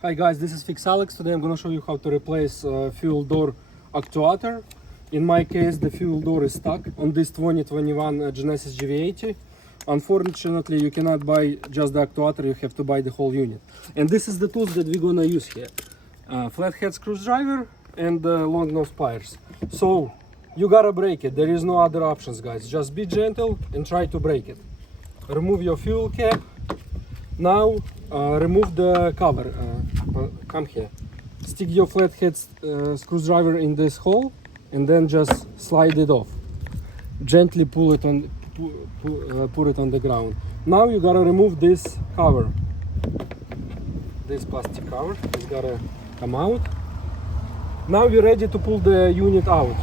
Hi guys, this is Fix Alex. Today I'm going to show you how to replace fuel door actuator. In my case, the fuel door is stuck on this 2021 Genesis GV80. Unfortunately, you cannot buy just the actuator, you have to buy the whole unit. And this is the tools that we're going to use here. Flathead screwdriver and long nose pliers. So, you gotta break it. There is no other options, guys. Just be gentle and try to break it. Remove your fuel cap. Now remove the cover. Come here. Stick your flathead screwdriver in this hole and then just slide it off. Gently pull it on, put it on the ground. Now you gotta remove this cover. This plastic cover. It's gotta come out. Now you're ready to pull the unit out.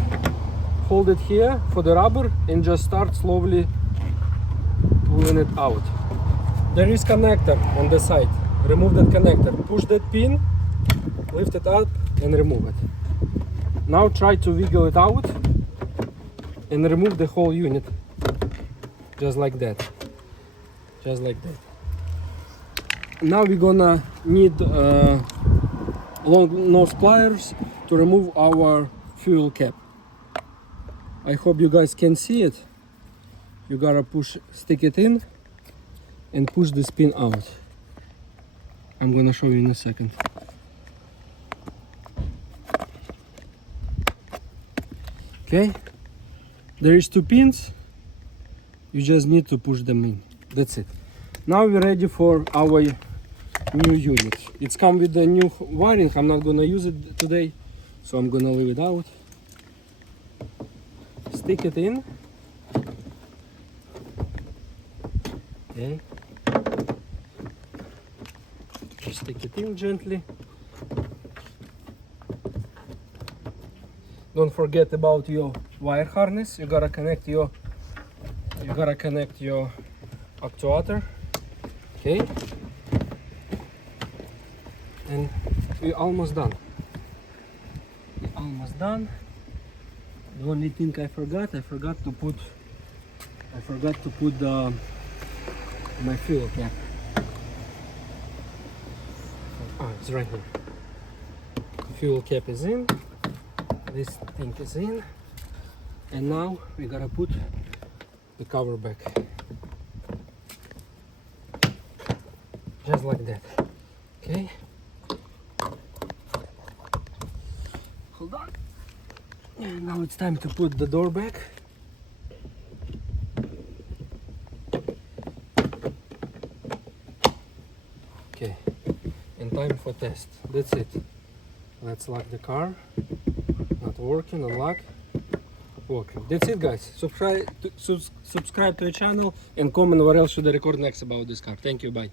Hold it here for the rubber and just start slowly pulling it out. There is connector on the side. Remove that connector. Push that pin, lift it up and remove it. Now try to wiggle it out and remove the whole unit. Just like that. Just like that. Now we're gonna need long nose pliers to remove our fuel cap. I hope you guys can see it. You gotta stick it in and push the pin out. I'm gonna show you in a second. Okay, there is two pins. You just need to push them in. That's it. Now we're ready for our new unit. It's come with the new wiring. I'm not gonna use it today, so I'm gonna leave it out. Stick it in. Okay. Just stick it in gently. Don't forget about your wire harness. You gotta connect your actuator. Okay. And we're almost done. We're almost done. The only thing I forgot to put my fuel cap. Oh, it's right here. Fuel cap is in. This thing is in. And now we gotta put the cover back. Just like that. Okay. Hold on. And now it's time to put the door back. Okay, and time for test. That's it. Let's lock the car. Not working, unlock. Working. That's it, guys. Subscribe to the channel and comment what else should I record next about this car. Thank you, bye.